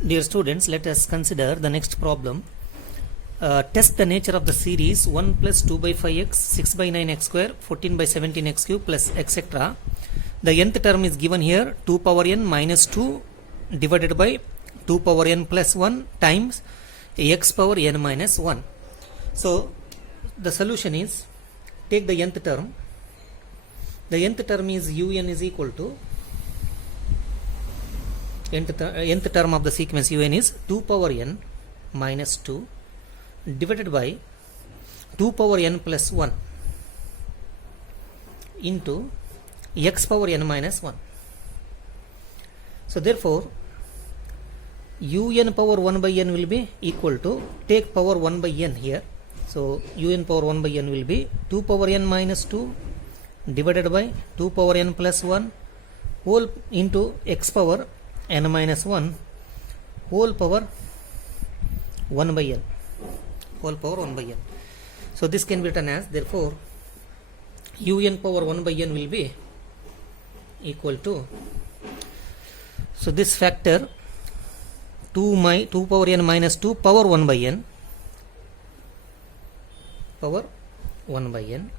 Dear students, let us consider the next problem. Test the nature of the series 1 plus 2 by 5x, 6 by 9x square, 14 by 17x cube plus etc. The nth term is given here 2 power n minus 2 divided by 2 power n plus 1 times x power n minus 1. So the solution is, take the nth term. The nth term is un is equal to nth term of the sequence un is 2 power n minus 2 divided by 2 power n plus 1 into x power n minus 1. So therefore un power 1 by n will be equal to, take power 1 by n here, so un power 1 by n will be 2 power n minus 2 divided by 2 power n plus 1 whole into x power n minus 1 whole power 1 by n, whole power 1 by n. So this can be written as, therefore un power 1 by n will be equal to, so this factor 2 power n minus 2 power 1 by n, power 1 by n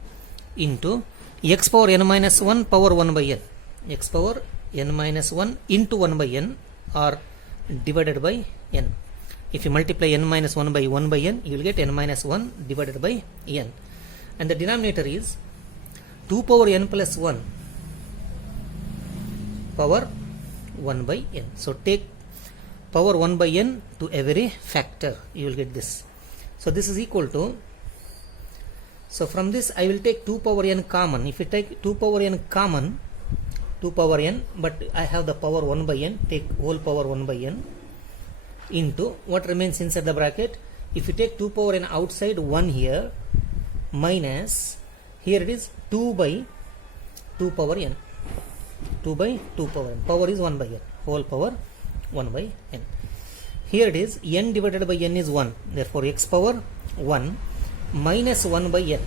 into x power n minus 1 power 1 by n, x power n minus 1 into 1 by n or divided by n. If you multiply n minus 1 by n, you will get n minus 1 divided by n. And the denominator is 2 power n plus 1 power 1 by n. So take power 1 by n to every factor, you will get this. So this is equal to, so from this I will take 2 power n common. If you take 2 power n common, 2 power n, but I have the power 1 by n, take whole power 1 by n into what remains inside the bracket. If you take 2 power n outside, 1 here, minus, here it is 2 by 2 power n, 2 by 2 power n, power is 1 by n, whole power 1 by n. Here it is n divided by n is 1, therefore x power 1 minus 1 by n,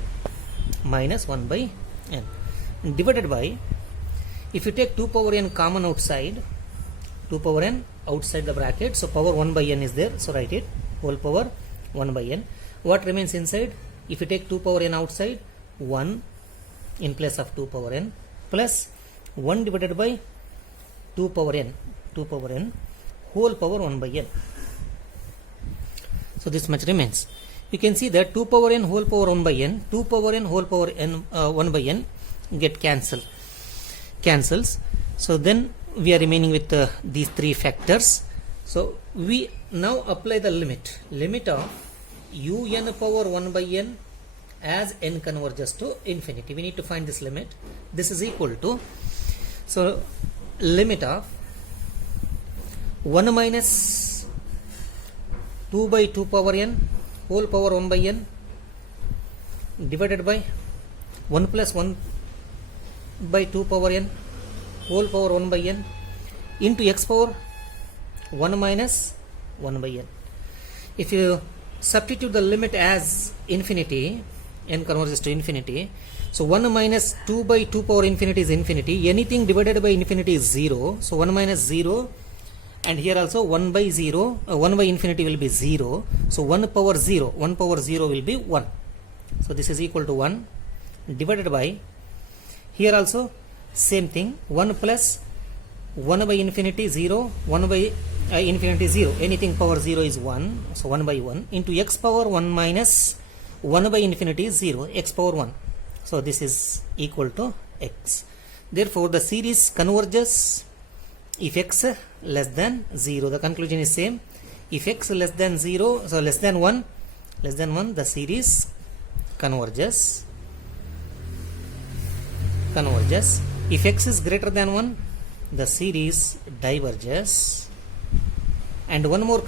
minus 1 by n divided by, if you take 2 power n common outside, 2 power n outside the bracket, so power 1 by n is there, so write it, whole power 1 by n. What remains inside? If you take 2 power n outside, 1 in place of 2 power n plus 1 divided by 2 power n, 2 power n whole power 1 by n. So this much remains. You can see that 2 power n whole power 1 by n, 2 power n whole power n 1 by n get cancels. So then we are remaining with these three factors. So we now apply the limit of un power 1 by n as n converges to infinity. We need to find this limit. This is equal to, so limit of 1 minus 2 by 2 power n whole power 1 by n divided by 1 plus 1 by 2 power n whole power 1 by n into x power 1 minus 1 by n. If you substitute the limit as infinity, n converges to infinity, so 1 minus 2 by 2 power infinity is infinity, anything divided by infinity is 0, so 1 minus 0, and here also 1 by 0, 1 by infinity will be 0, so 1 power 0 will be 1, so this is equal to 1 divided by, here also same thing, 1 plus 1 by infinity 0, 1 by infinity 0, anything power 0 is 1, so 1 by 1 into x power 1 minus 1 by infinity is 0, x power 1, so this is equal to x. Therefore the series converges if x less than 0. The conclusion is same. If x less than 0, so less than 1, the series converges. If x is greater than 1, the series diverges. And one more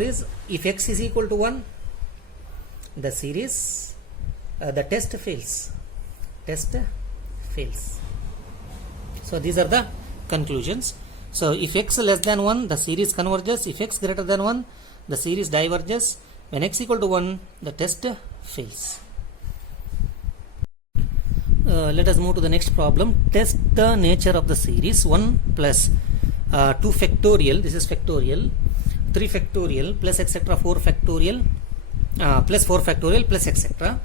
is, if x is equal to 1, the series, the test fails. So these are the conclusions. So if x less than 1, the series converges. If x greater than 1, the series diverges. When x equal to 1, the test fails. Let us move to the next problem. Test the nature of the series 1 plus 2 factorial, this is factorial, 3 factorial plus etc. 4 factorial plus 4 factorial plus etc.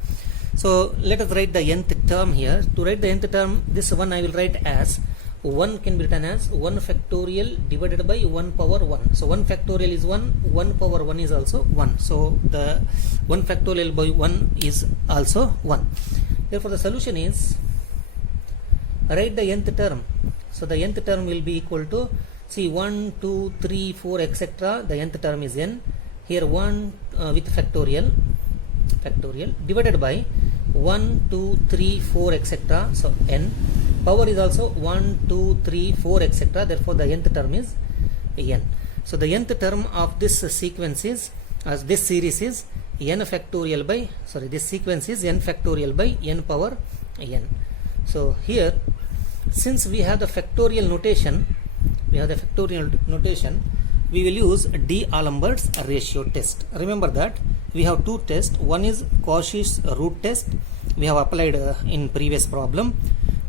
So let us write the nth term here. To write the nth term, this one I will write as 1 can be written as 1 factorial divided by 1 power 1. So 1 factorial is 1, 1 power 1 is also 1. So the 1 factorial by 1 is also 1. Therefore the solution is, write the nth term. So the nth term will be equal to, see 1, 2, 3, 4 etc. The nth term is n. Here 1 with factorial divided by 1, 2, 3, 4 etc. So n. Power is also 1, 2, 3, 4 etc. Therefore the nth term is n. So the nth term of this sequence is, as this series is n factorial by, sorry, this sequence is n factorial by n power n. So here, since we have the factorial notation, we will use D'Alembert's ratio test. Remember that we have two tests. One is Cauchy's root test, we have applied in previous problem.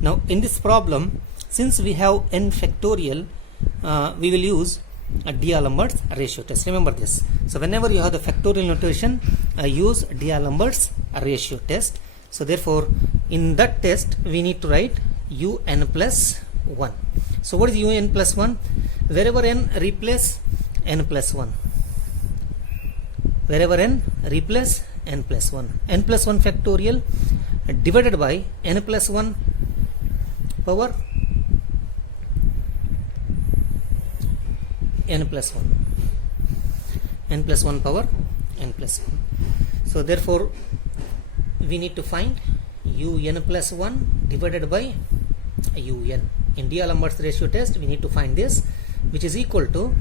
Now in this problem, since we have n factorial, we will use D'Alembert's ratio test. Remember this. So whenever you have the factorial notation, use D'Alembert's ratio test. So therefore in that test we need to write un plus 1. So what is un plus 1? Wherever n, replace n plus 1. Wherever n, replace n plus 1. N plus 1 factorial divided by n plus 1 power n plus 1. N plus 1 power n plus 1. So therefore we need to find un plus 1 divided by un. In D'Alembert's ratio test we need to find this, which is equal to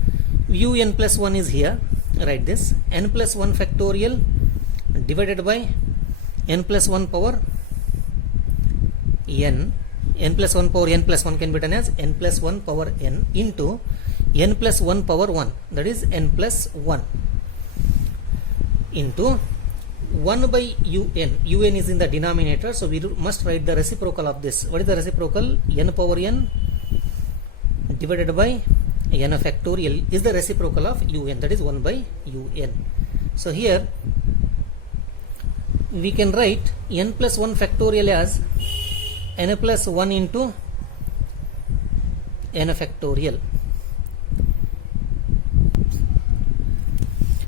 un plus 1 is here, write this, n plus 1 factorial divided by n plus 1 power n. N plus 1 power n plus 1 can be written as n plus 1 power n into n plus 1 power 1, that is n plus 1, into 1 by un. Un is in the denominator, so we must write the reciprocal of this. What is the reciprocal? N power n divided by n factorial is the reciprocal of un, that is 1 by un. So here we can write n plus 1 factorial as n plus 1 into n factorial.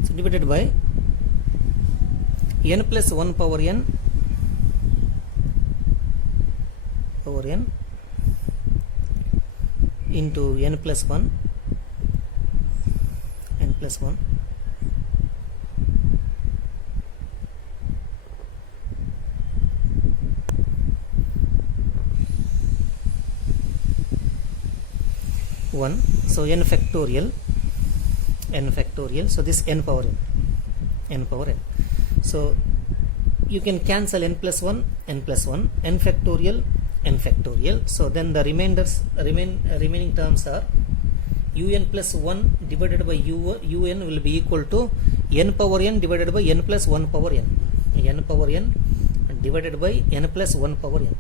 So divided by n plus 1 power n into n plus 1 1. So n factorial, so this n power n. So you can cancel n plus 1, n factorial, n factorial. So then the remaining terms are un plus 1 divided by un will be equal to n power n divided by n plus 1 power n. N power n divided by n plus 1 power n.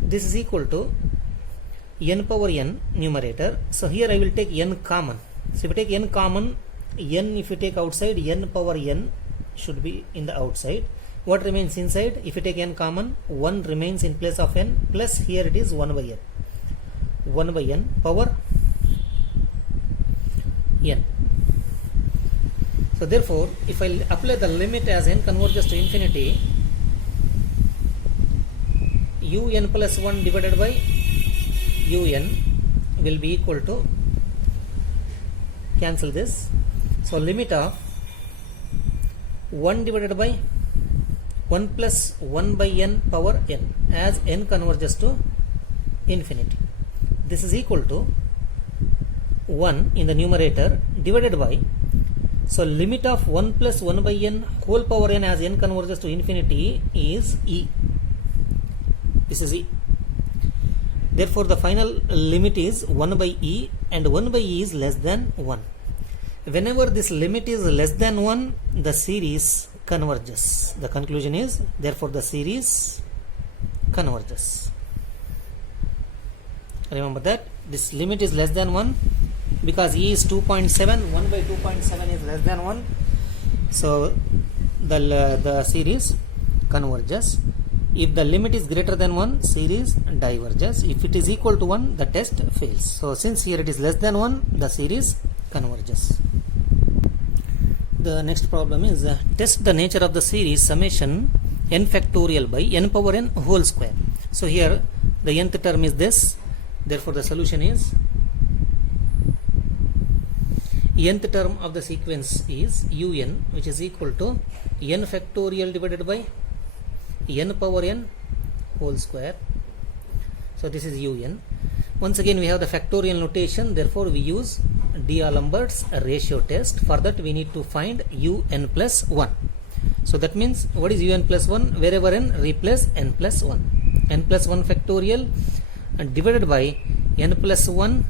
This is equal to n power n numerator. So here I will take n common. So if you take n common, n if you take outside, n power n should be in the outside. What remains inside? If you take n common, 1 remains in place of n, plus here it is 1 by n. 1 by n power n. So therefore if I apply the limit as n converges to infinity, un plus 1 divided by un will be equal to, cancel this, so limit of 1 divided by 1 plus 1 by n power n as n converges to infinity. This is equal to 1 in the numerator divided by, so limit of 1 plus 1 by n whole power n as n converges to infinity is e. This is e. Therefore the final limit is 1 by e, and 1 by e is less than 1. Whenever this limit is less than 1, the series converges. The conclusion is, therefore the series converges. Remember that this limit is less than 1 because e is 2.7, 1 by 2.7 is less than 1. So the series converges. If the limit is greater than 1, series diverges. If it is equal to 1, the test fails. So since here it is less than 1, the series converges. The next problem is test the nature of the series summation n factorial by n power n whole square. So here the nth term is this, therefore the solution is nth term of the sequence is un, which is equal to n factorial divided by n power n whole square. So this is un. Once again we have the factorial notation, therefore we use D'Alembert's ratio test. For that we need to find un plus 1. So that means what is un plus 1? Wherever n, replace n plus 1. N plus 1 factorial divided by n plus 1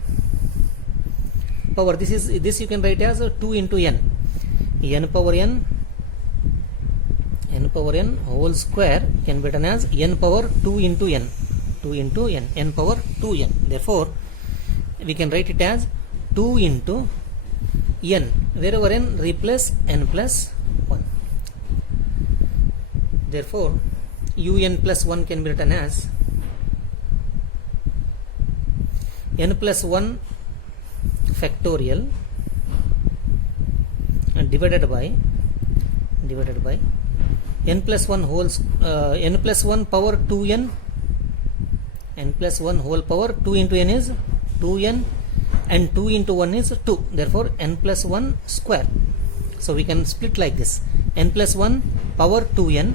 power. This you can write as 2 into n. N power n whole square can be written as n power 2 into n. 2 into n. N power 2n. Therefore we can write it as 2 into n. Wherever n, replace n plus 1. Therefore un plus 1 can be written as n plus 1 factorial divided by n plus 1 whole n plus 1 power 2n. N plus 1 whole power 2 into n is 2n and 2 into 1 is 2. Therefore n plus 1 square. So we can split like this: n plus 1 power 2n,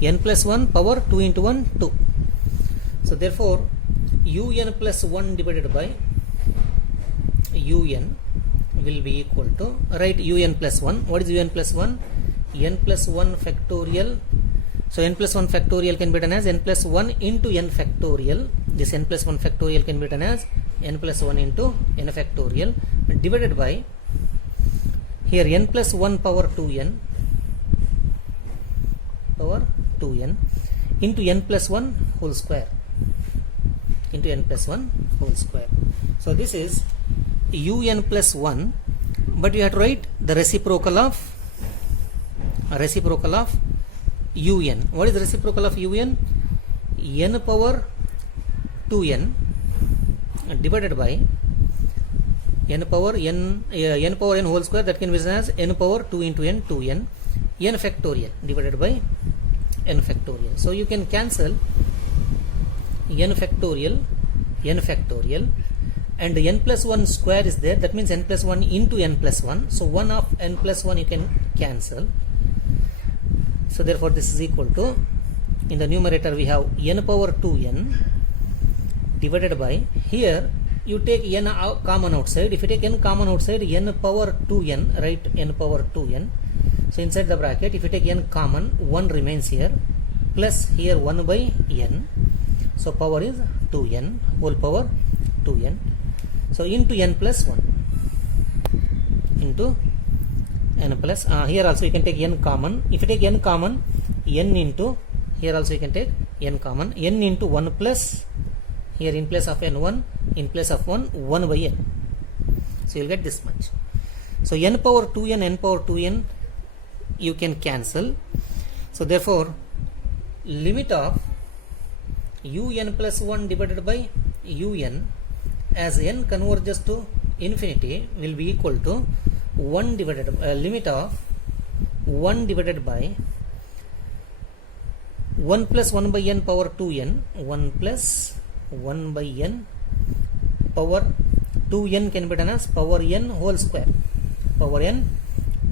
n plus 1 power 2 into 1 2. So therefore un plus 1 divided by un will be equal to, write un plus 1. What is un plus 1? N plus 1 factorial. So n plus 1 factorial can be written as n plus 1 into n factorial. This n plus 1 factorial can be written as n plus 1 into n factorial divided by, here n plus 1 power 2n into n plus 1 whole square into n plus 1 whole square. So this is un plus 1, but you have to write the reciprocal of un. What is the reciprocal of un? N power 2n divided by n power n whole square, that can be written as n power 2 into n 2n, n factorial divided by n factorial. So you can cancel n factorial and n plus 1 square is there, that means n plus 1 into n plus 1. So 1 of n plus 1 you can cancel. So therefore this is equal to, in the numerator we have n power 2n divided by, here you take n common outside. If you take n common outside, n power 2n, write n power 2n. So inside the bracket, if you take n common, 1 remains here, plus here 1 by n. So power is 2n, whole power 2n. So into n plus 1 into n plus, here also you can take n common. If you take n common, n into, here also you can take n common, n into 1 plus, here in place of n 1, in place of 1, 1 by n. So you will get this much. So n power 2n, n power 2n you can cancel. So therefore limit of un plus 1 divided by un as n converges to infinity will be equal to 1 divided limit of 1 divided by 1 plus 1 by n power 2n, 1 plus 1 by n power 2n can be done as power n whole square, power n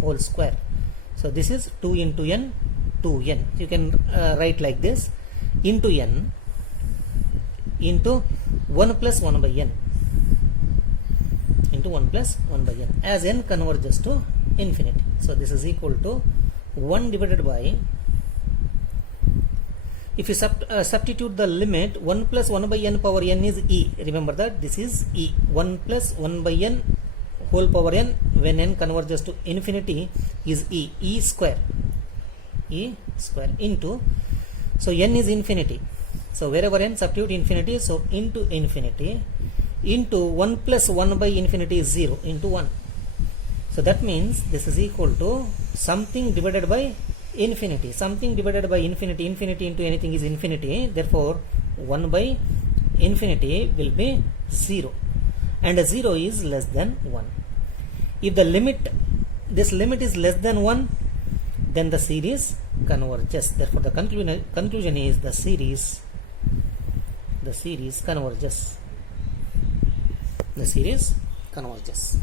whole square. So this is 2 into n, 2n. You can write like this, into n into 1 plus 1 by n, into 1 plus 1 by n as n converges to infinity. So this is equal to 1 divided by, if you substitute the limit, 1 plus 1 by n power n is e. Remember that this is e. 1 plus 1 by n whole power n when n converges to infinity is e. E square into, so n is infinity. So wherever n, substitute infinity. So into infinity into 1 plus 1 by infinity is 0 into 1. So that means this is equal to something divided by infinity. Something divided by infinity, infinity into anything is infinity. Therefore 1 by infinity will be 0, and 0 is less than 1. If the limit, this limit is less than 1, then the series converges. Therefore the conclusion is the series converges. The series converges.